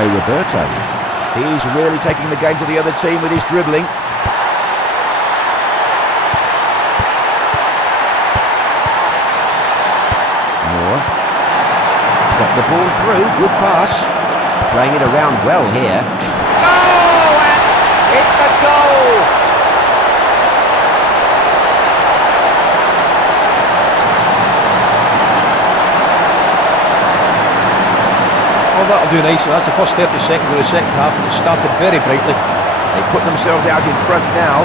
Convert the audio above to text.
Jose Roberto. He's really taking the game to the other team with his dribbling. Moore. Got the ball through, good pass. Playing it around well here. Oh, and it's a goal! Oh, that'll do nicely. That's the first 30 seconds of the second half, and it started very brightly. They put themselves out in front now.